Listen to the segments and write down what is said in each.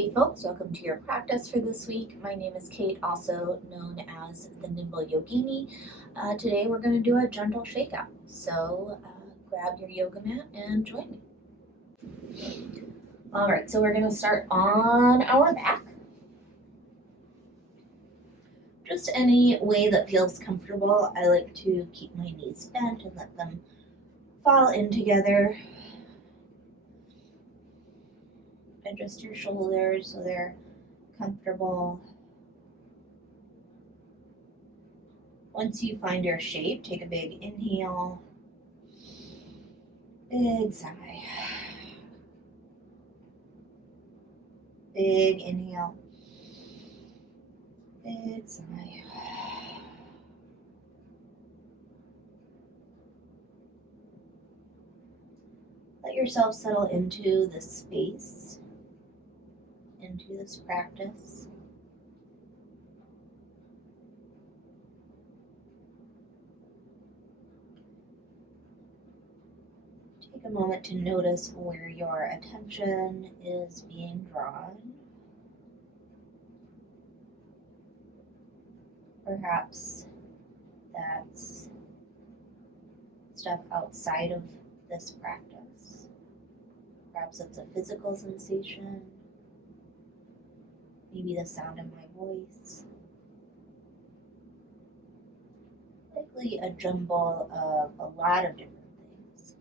Hey folks, welcome to your practice for this week. My name is Kate, also known as the Nimble Yogini. Today we're going to do a gentle shakeout. So grab your yoga mat and join me. All right, so we're going to start on our back. Just any way that feels comfortable. I like to keep my knees bent and let them fall in together. Adjust your shoulders so they're comfortable. Once you find your shape, take a big inhale, big sigh, big inhale, big sigh. Let yourself settle into this space, into this practice. Take a moment to notice where your attention is being drawn. Perhaps that's stuff outside of this practice. Perhaps it's a physical sensation, maybe the sound of my voice. Likely a jumble of a lot of different things.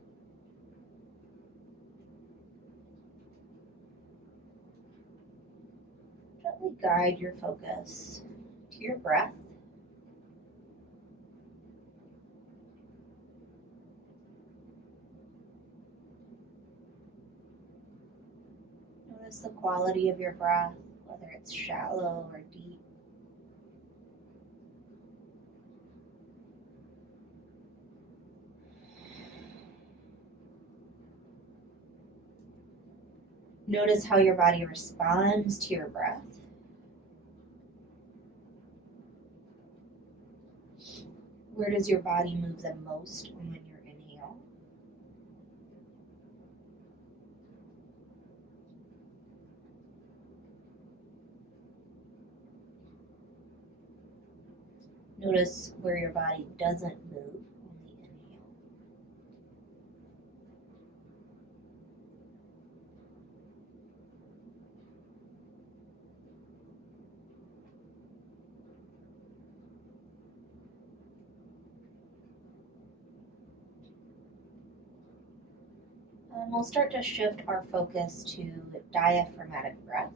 Gently guide your focus to your breath. Notice the quality of your breath, whether it's shallow or deep. Notice how your body responds to your breath. Where does your body move the most when you inhale? Notice where your body doesn't move when you inhale. And we'll start to shift our focus to diaphragmatic breath.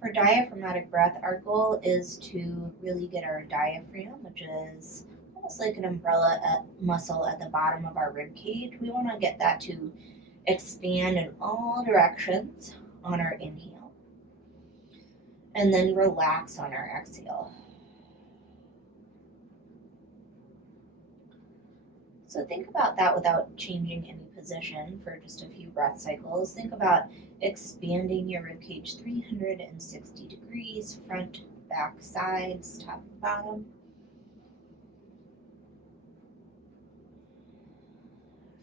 For diaphragmatic breath, our goal is to really get our diaphragm, which is almost like an umbrella muscle at the bottom of our rib cage. We want to get that to expand in all directions on our inhale, and then relax on our exhale. So think about that without changing any position for just a few breath cycles. Think about expanding your ribcage 360 degrees, front, back, sides, top, bottom.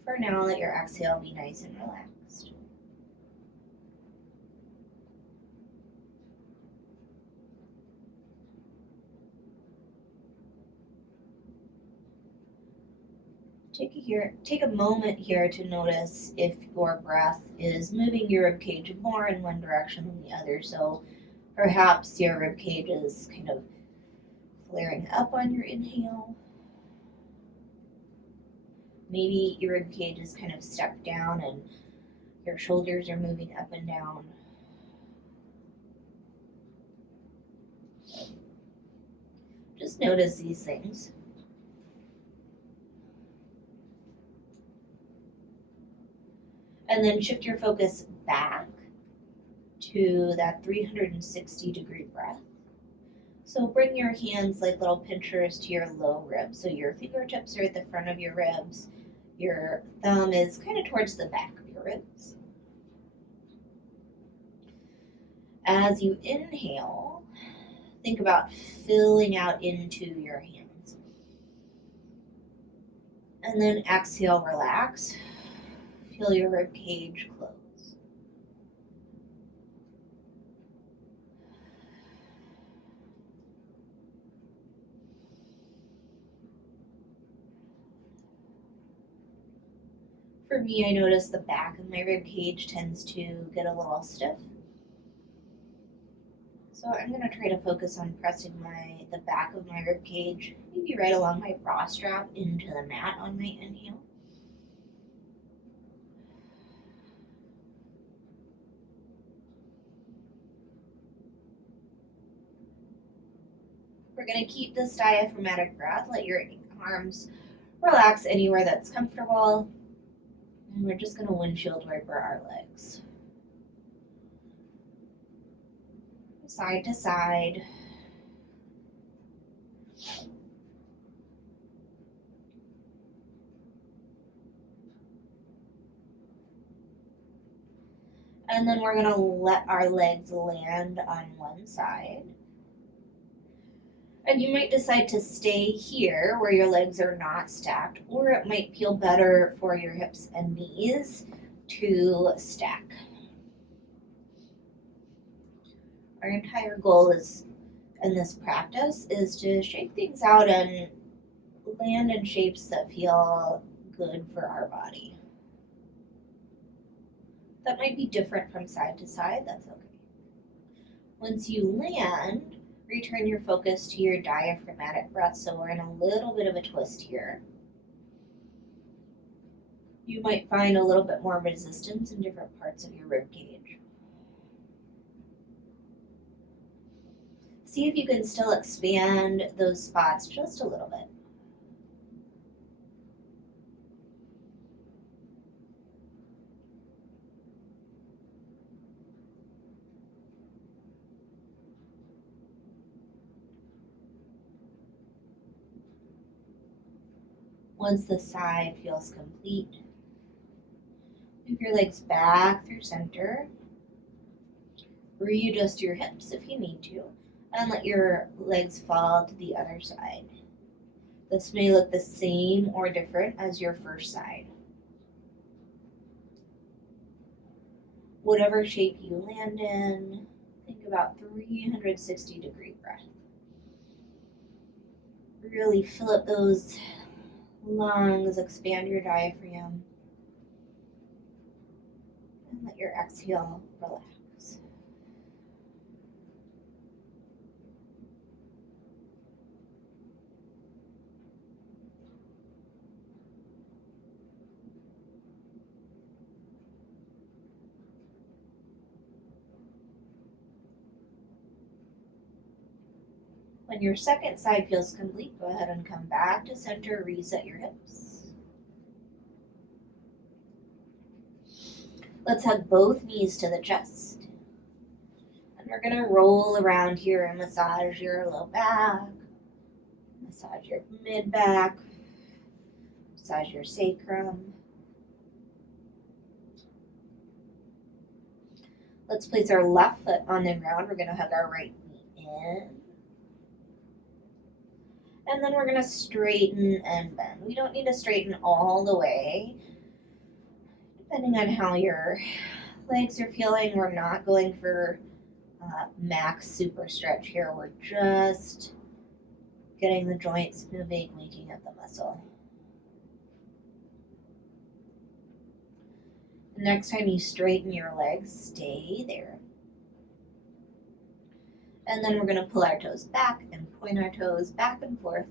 For now, let your exhale be nice and relaxed. Take a moment here to notice if your breath is moving your ribcage more in one direction than the other. So perhaps your ribcage is kind of flaring up on your inhale. Maybe your ribcage is kind of stepped down and your shoulders are moving up and down. Just notice these things. And then shift your focus back to that 360 degree breath. So bring your hands like little pinchers to your low ribs. So your fingertips are at the front of your ribs. Your thumb is kind of towards the back of your ribs. As you inhale, think about filling out into your hands. And then exhale, relax. Feel your rib cage close. For me, I notice the back of my rib cage tends to get a little stiff. So I'm gonna try to focus on pressing the back of my rib cage, maybe right along my bra strap into the mat on my inhale. We're gonna keep this diaphragmatic breath. Let your arms relax anywhere that's comfortable. And we're just gonna windshield wiper our legs. Side to side. And then we're gonna let our legs land on one side. And you might decide to stay here where your legs are not stacked, or it might feel better for your hips and knees to stack. Our entire goal is in this practice is to shake things out and land in shapes that feel good for our body. That might be different from side to side, that's okay. Once you land, return your focus to your diaphragmatic breath. So we're in a little bit of a twist here. You might find a little bit more resistance in different parts of your rib cage. See if you can still expand those spots just a little bit. Once the side feels complete, move your legs back through center. Readjust your hips if you need to, and let your legs fall to the other side. This may look the same or different as your first side. Whatever shape you land in, think about 360-degree breath. Really fill up those lungs, expand your diaphragm, and let your exhale relax. When your second side feels complete, go ahead and come back to center, reset your hips. Let's hug both knees to the chest. And we're gonna roll around here and massage your low back, massage your mid back, massage your sacrum. Let's place our left foot on the ground. We're gonna hug our right knee in. And then we're gonna straighten and bend. We don't need to straighten all the way. Depending on how your legs are feeling, we're not going for max super stretch here. We're just getting the joints moving, waking up the muscle. The next time you straighten your legs, stay there. And then we're gonna pull our toes back and point our toes back and forth.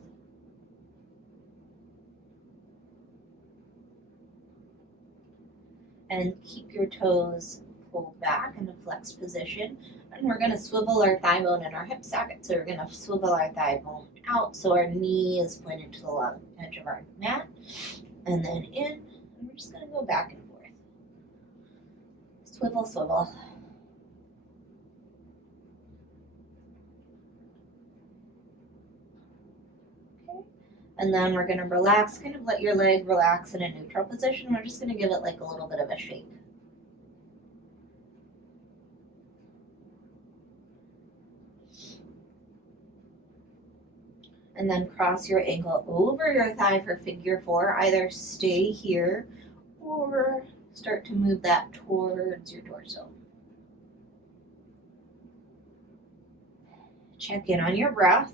And keep your toes pulled back in a flexed position. And we're gonna swivel our thigh bone and our hip socket. So we're gonna swivel our thigh bone out so our knee is pointed to the long edge of our mat. And then in, and we're just gonna go back and forth. Swivel, swivel. And then we're gonna relax, kind of let your leg relax in a neutral position. We're just gonna give it like a little bit of a shake. And then cross your ankle over your thigh for figure four. Either stay here or start to move that towards your torso. Check in on your breath.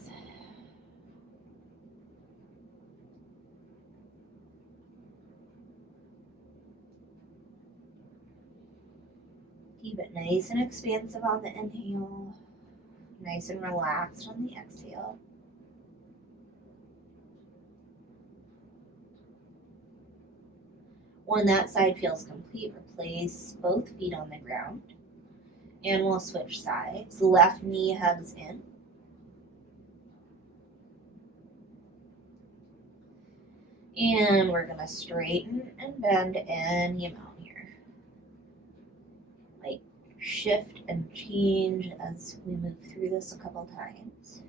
Keep it nice and expansive on the inhale, nice and relaxed on the exhale. When that side feels complete, replace both feet on the ground. And we'll switch sides. Left knee hugs in. And we're gonna straighten and bend any amount here. Like shift and change as we move through this a couple times.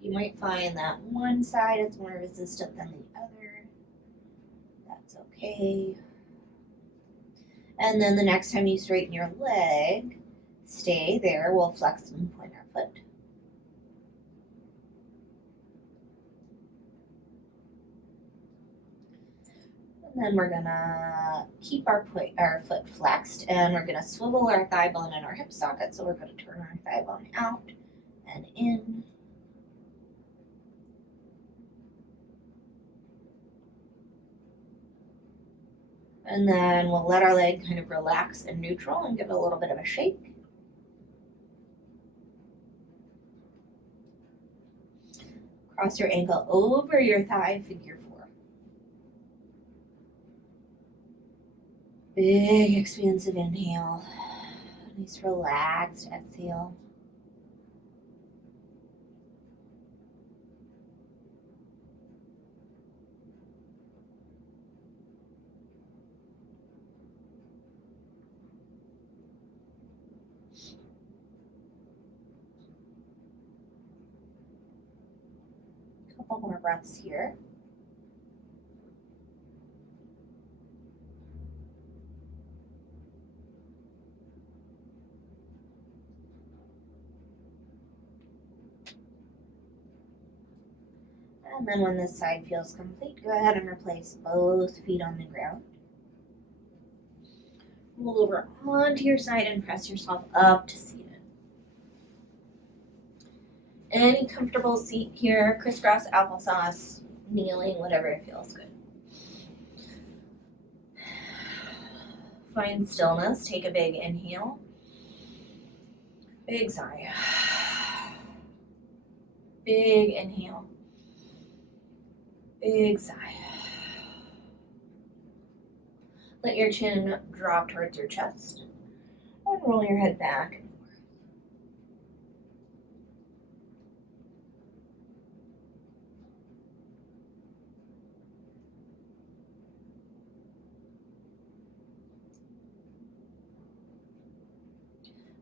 You might find that one side is more resistant than the other. That's okay. And then the next time you straighten your leg, stay there. We'll flex and point our foot. And then we're gonna keep our foot flexed, and we're gonna swivel our thigh bone in our hip socket. So we're gonna turn our thigh bone out and in. And then we'll let our leg kind of relax in neutral and give it a little bit of a shake. Cross your ankle over your thigh, figure 4. Big expansive inhale. Nice relaxed exhale. Couple more breaths here. And then when this side feels complete, go ahead and replace both feet on the ground. Roll over onto your side and press yourself up to seated. Any comfortable seat here, crisscross applesauce, kneeling, whatever feels good. Find stillness, take a big inhale, big sigh, big inhale, big sigh. Let your chin drop towards your chest and roll your head back.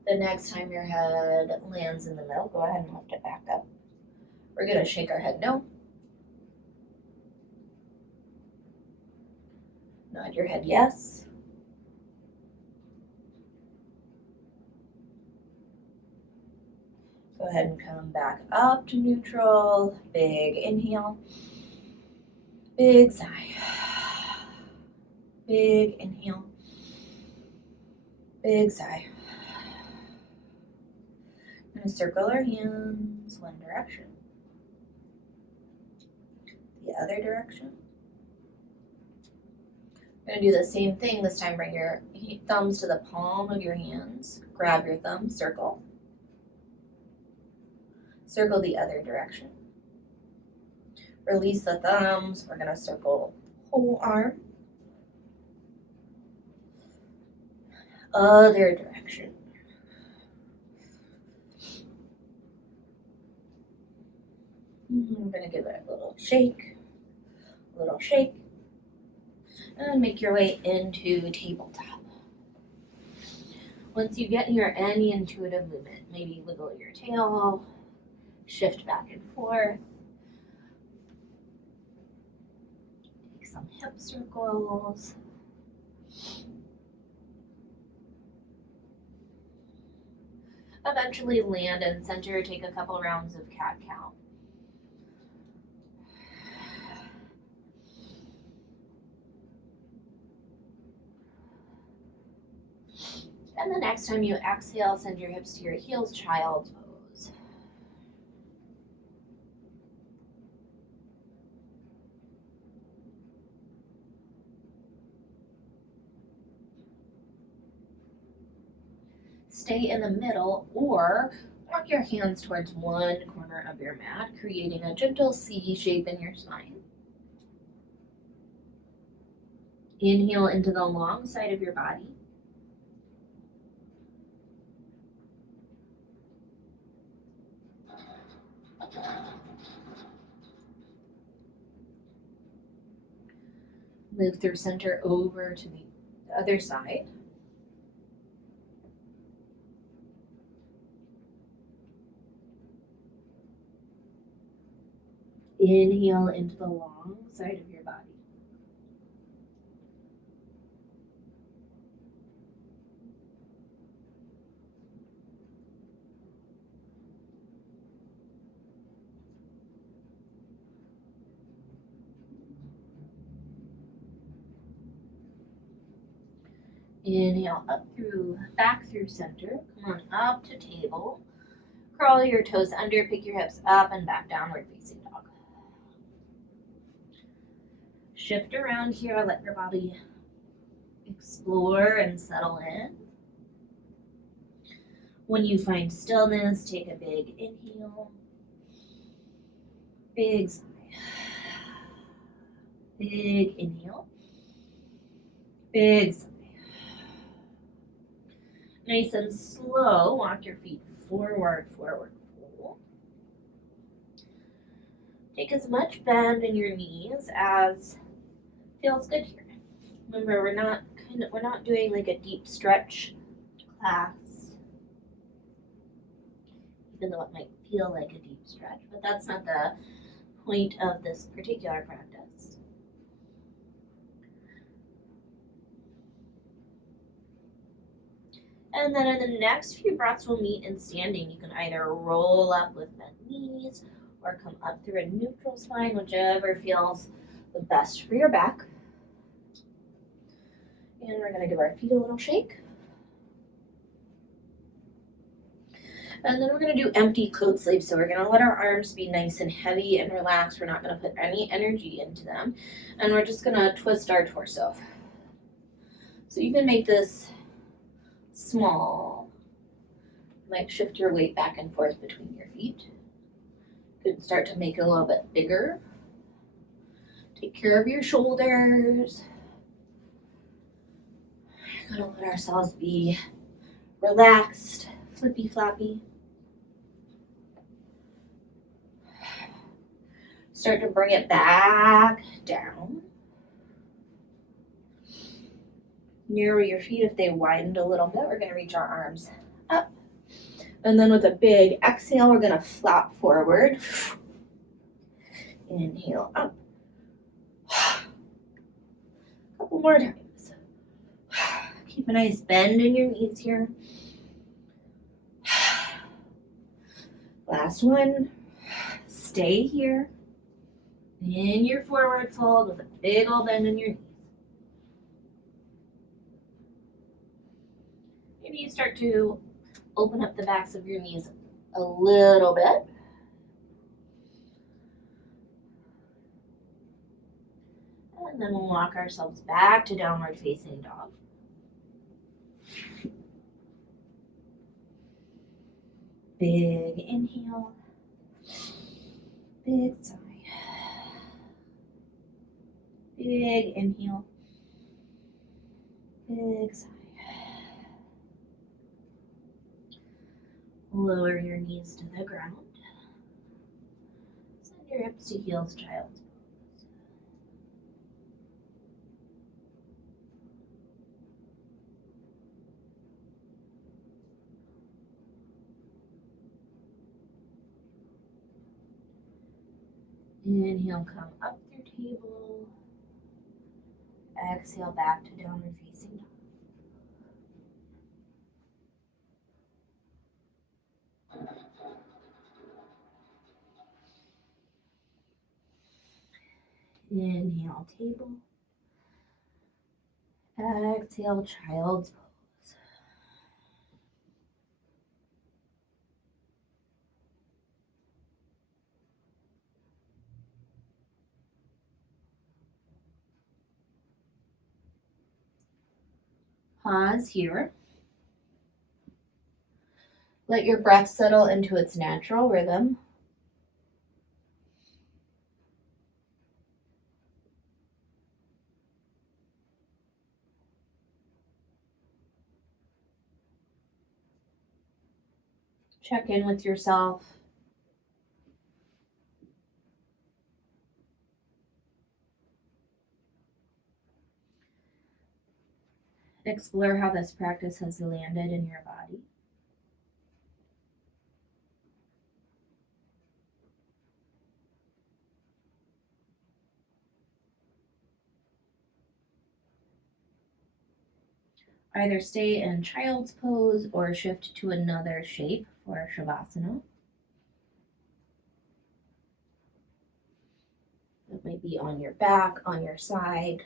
The next time your head lands in the middle, go ahead and lift it back up. We're gonna shake our head no. Nod your head yes. Go ahead and come back up to neutral. Big inhale. Big sigh. Big inhale. Big sigh. We're going to circle our hands one direction. The other direction. We're going to do the same thing. This time bring your thumbs to the palm of your hands. Grab your thumb, circle. Circle the other direction. Release the thumbs. We're going to circle whole arm. Other direction. I'm going to give it a little shake, and make your way into tabletop. Once you get here, any intuitive movement, maybe wiggle your tail, shift back and forth, take some hip circles. Eventually land and center, take a couple rounds of cat-cow. And the next time you exhale, send your hips to your heels, child's pose. stay in the middle or walk your hands towards one corner of your mat, creating a gentle C shape in your spine. Inhale into the long side of your body. Move through center over to the other side. Inhale into the long side of your body. Inhale up through, back through center. Come on up to table. Curl your toes under, pick your hips up and back, downward facing dog. Shift around here, let your body explore and settle in. When you find stillness, take a big inhale, big sigh, big inhale, big sigh. Nice and slow, walk your feet forward, forward, forward. Take as much bend in your knees as feels good here. Remember, we're not doing like a deep stretch class, even though it might feel like a deep stretch, but that's not the point of this particular practice. And then in the next few breaths, we'll meet in standing. You can either roll up with bent knees or come up through a neutral spine, whichever feels the best for your back. And we're gonna give our feet a little shake. And then we're gonna do empty coat sleeves. So we're gonna let our arms be nice and heavy and relaxed. We're not gonna put any energy into them. And we're just gonna twist our torso. So you can make this small. You might shift your weight back and forth between your feet. You could start to make it a little bit bigger. Take care of your shoulders. We're gonna let ourselves be relaxed, flippy floppy. Start to bring it back down. Narrow your feet if they widened a little bit. We're gonna reach our arms up. And then with a big exhale, we're gonna flop forward. Inhale up. A couple more times. Keep a nice bend in your knees here. Last one. Stay here in your forward fold with a big old bend in your knees. Maybe you start to open up the backs of your knees a little bit. And then we'll walk ourselves back to downward facing dog. Big inhale, big sigh. Big inhale, big sigh. Lower your knees to the ground. Send your hips to heels, child's pose. Inhale, come up through table. Exhale, back to downward facing dog. Inhale, table. Exhale, child's pose. Pause here. Let your breath settle into its natural rhythm. Check in with yourself. Explore how this practice has landed in your body. Either stay in child's pose or shift to another shape for Shavasana. It might be on your back, on your side.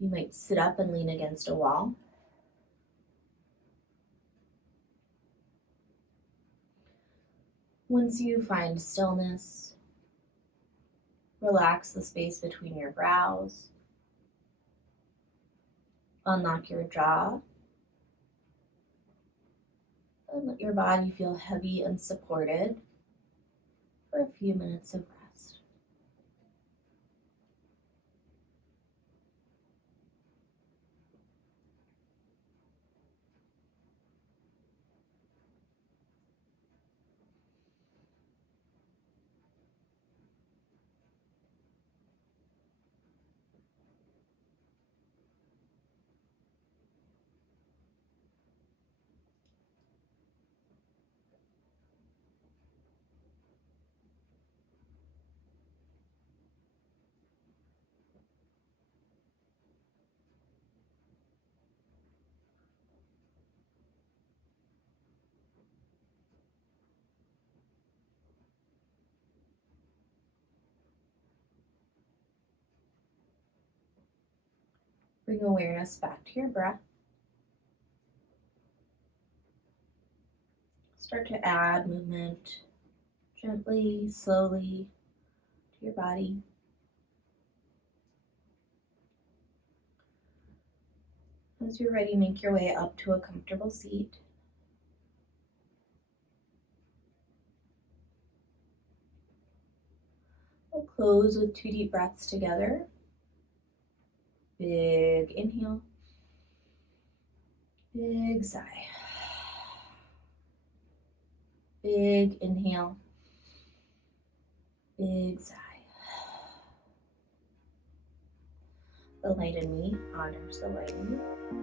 You might sit up and lean against a wall. Once you find stillness, relax the space between your brows. Unlock your jaw. And let your body feel heavy and supported for a few minutes of rest. Bring awareness back to your breath. Start to add movement gently, slowly to your body. As you're ready, make your way up to a comfortable seat. We'll close with 2 deep breaths together. Big inhale, big sigh. Big inhale, big sigh. The light in me honors the light in you.